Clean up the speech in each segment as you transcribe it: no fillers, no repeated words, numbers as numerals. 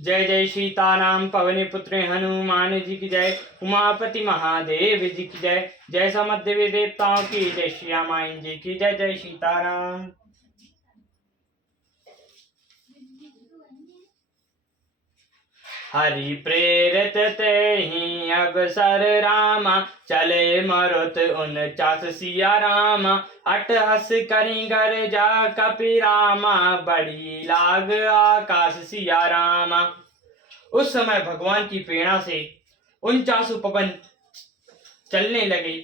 जय जय सीताराम पवनी पुत्र हनुमान जी की जय। उमापति महादेव जी की जय। जय समस्त देवी देवताओं की जय। श्री रामायण जी की जय। जय सीताराम। हरि प्रेरित ते ही अवसर रामा, चले मरुत 49 सिया रामा। अटहस करी गर जा कपि रामा, बड़ी लाग आकाश सिया रामा। उस समय भगवान की प्रेरणा से 49 पवन चलने लगे।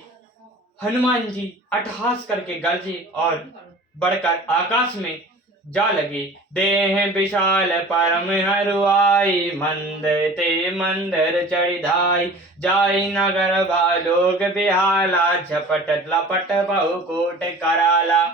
हनुमान जी अट्टहास करके गरजे और बढ़कर आकाश में जा लगे। देह विशाल परम हरुआई, मंदिर ते मंदिर चढ़िधाई। जाई नगर बालोक बिहाला, झपट लपट बहु कोट कराला।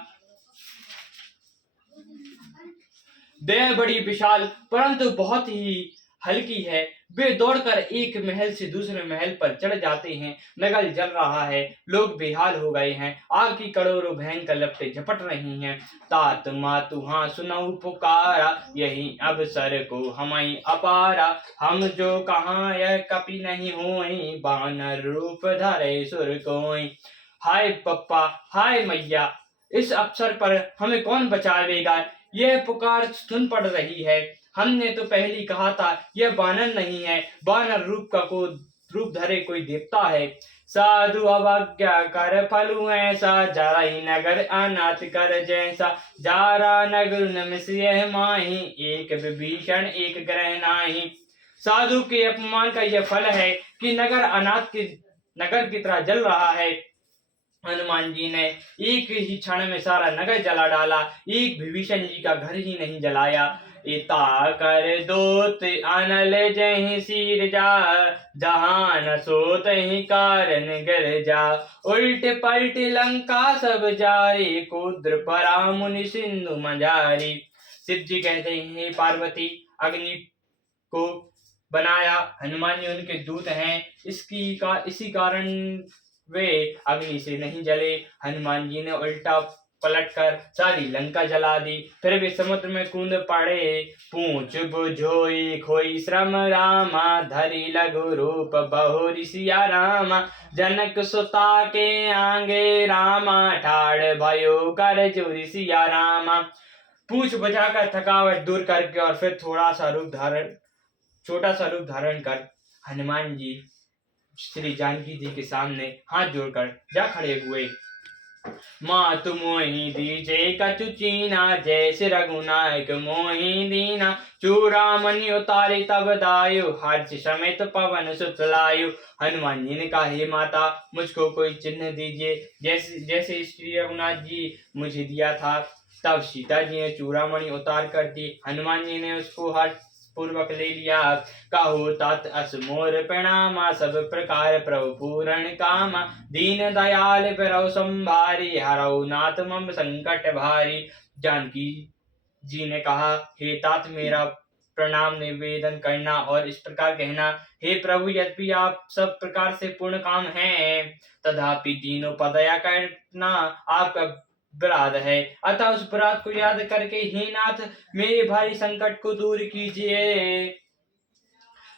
देह बड़ी विशाल परंतु बहुत ही हल्की है। वे दौड़कर एक महल से दूसरे महल पर चढ़ जाते हैं। नगर जल रहा है, लोग बेहाल हो गए हैं। आग की करोड़ों भयंकर लपटें झपट रही हैं। तात मातु हाँ सुनऊ पुकारा, यही अवसर को हमाई अपारा। हम जो कहाँ यह कपि नहीं होई, बानर रूप धरे सुर कोई। हाय पप्पा हाय मैया, इस अवसर पर हमें कौन बचावेगा। यह पुकार सुन पड़ रही है। हमने तो पहले ही कहा था यह बानर नहीं है, बानर रूप का को रूप धरे कोई देवता है। साधु अवज्ञा कर फलु ऐसा, जाराई नगर अनाथ कर जैसा। जारा नगर नमस्यः माही, एक विभीषण एक ग्रह नाही। साधु के अपमान का यह फल है कि नगर अनाथ के नगर की तरह जल रहा है। हनुमान जी ने एक ही क्षण में सारा नगर जला डाला, एक विभीषण जी का घर ही नहीं जलाया। इता कर दोत अनल जहि सिर जा, जहाँ न सोत ही कारण गर जा। उल्ट पलट लंका सब जारे, कुद्र परा मुनि सिंधु मझारी। शिव जी कहते हैं पार्वती अग्नि को बनाया, हनुमान जी उनके दूत हैं, इसी कारण वे अग्नि से नहीं जले। हनुमान जी ने उल्टा पलटकर सारी लंका जला दी। फिर वे समुद्र में कूद पड़े। पूछ बुझोई खोई श्रम रामा, धरी लघु रूप बहुरी सिया रामा। जनक सुता के आगे रामा, ठाड़ भयो कर जोरी सिया रामा। पूछ बुझाकर थकावट दूर करके और फिर छोटा सा रूप धारण कर हनुमान जी श्री जानकी जी के सामने हाथ जोड़कर जा खड़े हुए। मातु मोहि दीजे कछु चीना, जैसे रघुनायक मोहि दीना। चूड़ामणि उतारे तब दायु, हर्ष समेत पवन सुत लायु। हनुमान जी ने कहा हे माता, मुझको कोई चिन्ह दीजिए, जैसे श्री रघुनाथ जी मुझे दिया था। तब सीता जी ने चूड़ामणि उतार कर दी। हनुमान जी ने उसको हर्ष पूर्वक ले लिया। कहो तात अस मोर प्रणामा, सब प्रकार प्रभु पूरण कामा। दीन दयाल बिरौ संभारी, हरौ नाथ मम संकट भारी। जानकी जी ने कहा हे तात, मेरा प्रणाम निवेदन करना और इस प्रकार कहना, हे प्रभु यद्यपि आप सब प्रकार से पूर्ण काम हैं, तथापि दीनों पर दया करना आपका अपराध है। अतः उस अपराध को याद करके हे नाथ मेरे भारी संकट को दूर कीजिए।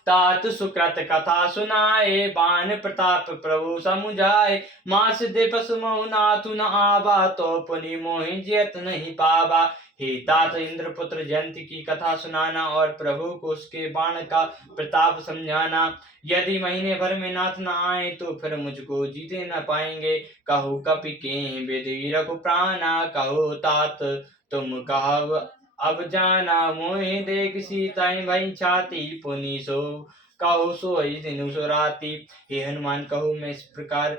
तात सुकृत कथा सुनाए, बान प्रताप प्रभु समुझाए। मास दे पसु महु नाथु न आवा, तो पुनि मोहि जियत नहीं पावा। हे तात इंद्रपुत्र जयंती की कथा सुनाना और प्रभु को उसके बाण का प्रताप समझाना। यदि महीने भर में नाथ न आए तो फिर मुझको जीते न पाएंगे। कहो कपि के विधि रघु प्राणा, कहो तात तुम कहो अब जाना। मोहि देख सीताई भई छाती, पुनि सो कहो सोई दिनु सो राती। हे हनुमान कहो मैं इस प्रकार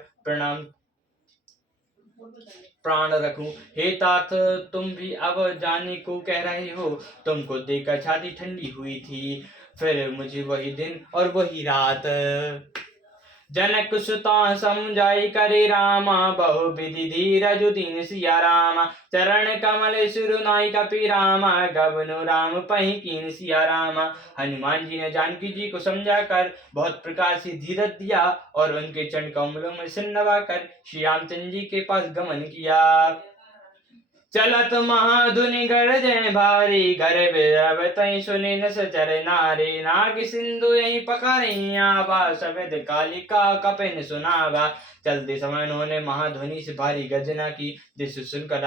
प्राण रखूं। हे तात तुम भी अब जाने को कह रहे हो, तुमको देखकर छाती ठंडी हुई थी। फिर मुझे वही दिन और वही रात। जनक सुता समझाई करे रामा, बहु विधि धीरजु दीन सिया रामा। चरण कमल सुरु नाई कपि रामा, गबनु राम पही कीन सिया रामा। हनुमान जी ने जानकी जी को समझा कर बहुत प्रकार से धीरज दिया और उनके चरण कमलों में सिर नवाकर श्री रामचंद्र जी के पास गमन किया। चलत महाधुनि गरजें भारी, गर्भ अब तई सुनि न सचर नारी। नाग सिंधु यही पकड़ई आवा, सफेद कालिका कपिन सुनावा। चलते समय उन्होंने महाध्वनि से भारी गर्जना की, जिससे सुनकर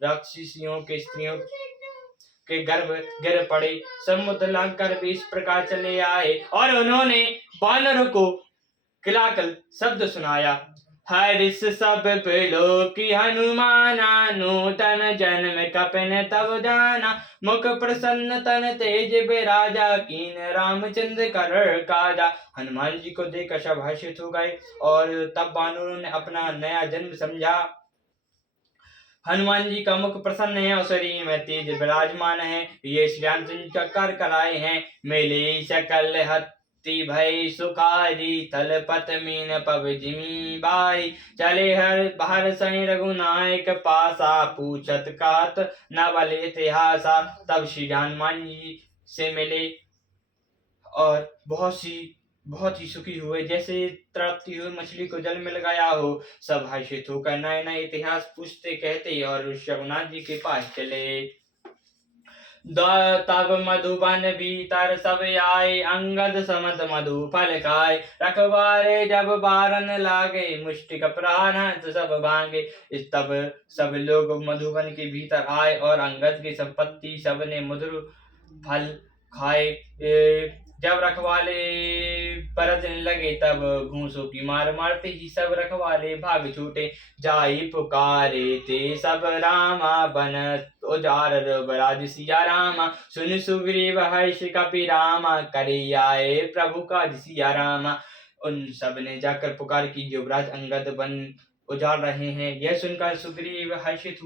राक्षसियों के स्त्रियों के गर्भ गिर पड़े। समुद्र लांघकर भी इस प्रकार चले आए और उन्होंने वानरों को खिलाकर शब्द सुनाया। हरिस सब पेलो की हनुमाना, नूतन जन्म कपिन तब जाना। मुख प्रसन्न तन तेज बिराजा, कीन रामचंद्र कर काजा। हनुमान जी को देखकर सब हर्षित हो गए और तब वानरों ने अपना नया जन्म समझा। हनुमान जी का मुख प्रसन्न है और शरीर में तेज विराजमान है। ये श्री रामचंद्र का कर कराए हैं। मेले सकल हत्ती भय सुखारी, तलपत मीन पव जिमी बारी। चले हर बाहर सही रघुनायक पासा, पूछत कात नवल इतिहासा। तब श्री हनुमान जी से मिले और बहुत ही सुखी हुए, जैसे तड़पती हुई मछली को जल मिल गया हो। सब हर्षित होकर नए नए इतिहास पूछते कहते और रघुनाथ जी के पास चले। तब मधुबन भीतर सब आए, अंगद समत मधु फल खाए। रखवारे जब बारन लागे, मुष्टिक प्राण सब भांगे। तब सब लोग मधुबन के भीतर आए और अंगद की संपत्ति सबने मधुर फल खाए। जब रखवाले परतने लगे, तब घूंसों की मार मारते ही सब रखवाले भाग छूटे। जाई पुकारे ते सब रामा, बन उजाड़ रघुराज सिया रामा। सुन सुग्रीव हर्ष कपि रामा, करे आए प्रभु काज सिया रामा। उन सब ने जाकर पुकार की, युवराज अंगद बन उजाड़ रहे हैं। यह सुनकर सुग्रीव हर्षित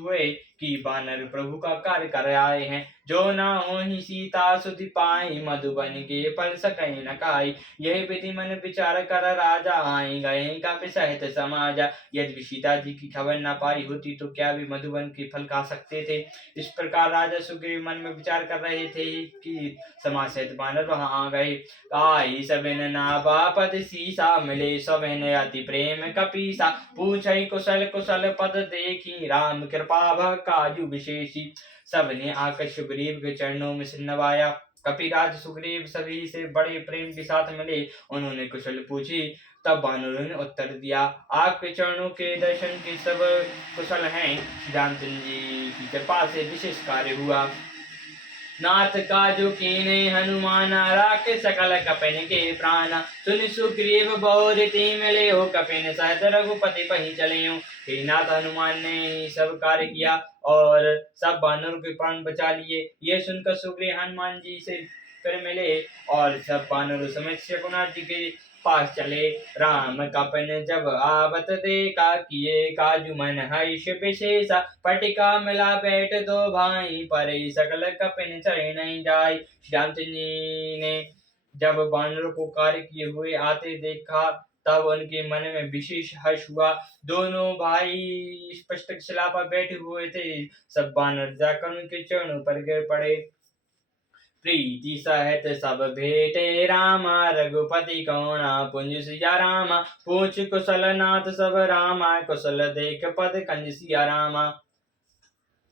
हुए कि वानर प्रभु का कार्य कर आए हैं। जो न होहि सीता सुधि पाई, मधुबन के फल सकै न खाई। यह विधि मन विचार कर राजा, आई गए कपि सहित समाजा। यदि सीता जी की खबर न पाई होती तो क्या भी मधुबन के फल खा सकते थे। इस प्रकार राजा सुग्रीव मन में विचार कर रहे थे कि समाज सहित वानर वहां आ गए। आई सबिन नाबापत सीसा, मिले सबिन अति प्रेम कपीसा। पूछई कुशल कुशल पद देखी, राम कृपा भव काजु विशेषी। सबने आकर सुग्रीव के चरणों में सिर नवाया। कपिराज सुग्रीव सभी से बड़े प्रेम के साथ मिले। उन्होंने कुशल पूछी। तब वानरों ने उत्तर दिया, आपके चरणों के दर्शन के सब कुशल हैं। रामचंद्र जी की कृपा से विशेष कार्य हुआ। नाथ काजु कीने हनुमाना, राखे सकल कपिन के प्राणा। सुनि सुग्रीव बहु रीति मिले हो, कपिन सहित रघुपति पहि चले हो। हे नाथ, हनुमान ने सब कार्य किया और सब वानरों के प्राण बचा लिए। ये सुनकर सुग्रीव हनुमान जी से फिर मिले और सब वानरों समेत शकुनाथ जी के पास चले। राम कपिन जब आवत देखा, किए काजु मन हर्ष विशेषा। पटिका मिला बैठ दो भाई, परे सकल कपिन चढ़े नहीं जाय। श्री रामचंद्र जी ने जब वानरों को कार्य किए हुए आते देखा, तब उनके मन में विशेष हर्ष हुआ। दोनों भाई स्पष्ट शिला पर बैठे हुए थे। सब वानर जाकर उनके चरणों पर गिर पड़े। प्रीति सहित सब भेटे रामा, रघुपति कौना पुंज सिया रामा। पूछ कुशल नाथ सब रामा, कुशल देख पद कंज सिया रामा।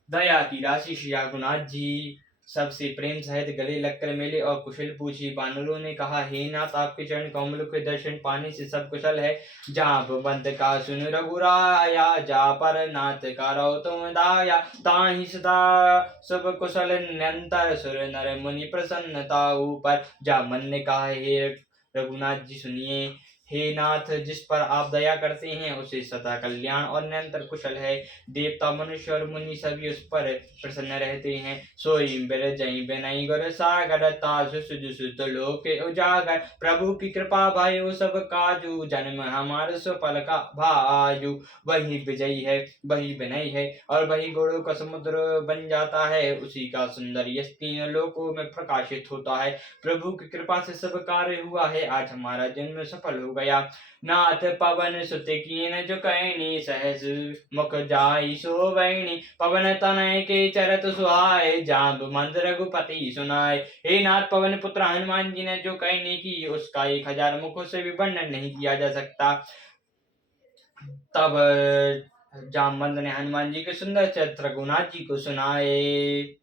दया की राशि श्री रघुनाथ जी सबसे प्रेम सहित गले लगकर मिले और कुशल पूछी। वानरों ने कहा, हे नाथ, आपके चरण कमल के दर्शन पाने से सब कुशल है। जहाँ बंद का सुन रघुराया, जा पर नाथ करो तुम दाया। ताहि सदा शुभ कुशल निरंतर, सुर नर मुनि प्रसन्नता ऊपर। जा मन ने कहा, हे रघुनाथ जी सुनिए। हे नाथ, जिस पर आप दया करते हैं उसे सदा कल्याण और निरंतर कुशल है। देवता मनुष्य और मुनि सभी उस पर प्रसन्न रहते हैं। सोई बिरजई बिनई गुर सागर, तासु सुजुसुत लोके उजागर। प्रभु की कृपा भयो सब काजू, जन्म हमार सुफल का भाजू। वही विजयी है, वही विनयी है और वही गुणों का समुद्र बन जाता है। उसी का सुंदर यश तीन लोकों में प्रकाशित होता है। प्रभु की कृपा से सब कार्य हुआ है। आज हमारा जन्म सफल हो गया। नाथ पवन सुत कीन झुकैनी, सहस मुख जाई सोवैनी। पवन तनय के चरत सुहाए, जाब मंद रघुपति सुनाए। हे नाथ, पवन पुत्र हनुमान जी ने जो कहनी की, उसका 1000 मुखों से भी वर्णन नहीं किया जा सकता। तब जामवंत ने हनुमान जी के सुंदर चरित्र रघुनाथ जी को सुनाए।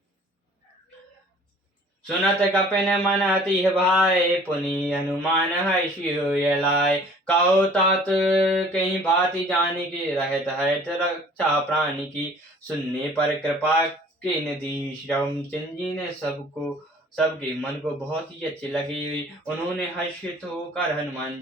सुनत कपिन मन अति भाए, पुनि हनुमान हर्षि होय लाए। कहो तात कहीं भांति जानिके, रहत हर्ष रक्षा प्राणी की। सुनने पर कृपा के निधि रामचंद्र जी ने सबके मन को बहुत ही अच्छे लगे। उन्होंने हर्षित होकर हनुमान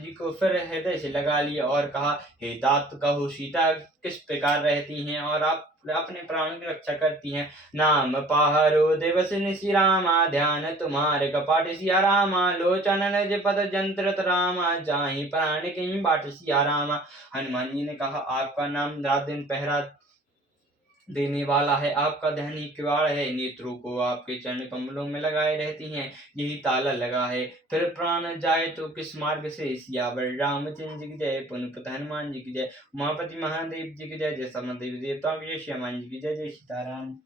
जी को फिर हृदय से लगा लिया और कहा, हे तात, कहो सीता किस प्रकार रहती हैं और आप अपने प्राणों की रक्षा करती हैं। नाम पहारो दिवस निशि रामा, ध्यान तुम्हारे कपट सिया रामा। लोचन निज पद जंत्रित रामा, जाहि प्राण कहीं बाट सिया रामा। हनुमान जी ने कहा, आपका नाम रात दिन पहरा देने वाला है, आपका ध्यान ही किवाड़ है। नेत्रों को आपके चरण कमलों में लगाए रहती हैं, यही ताला लगा है। फिर प्राण जाए तो किस मार्ग से। सियावर रामचंद्र जी की जय, पुनपुत हनुमान जी की जय। उमापति महादेव जी की जय। जय सब देवी देवताओं की जय। श्री हनुमान जी की जय। जय सीताराम।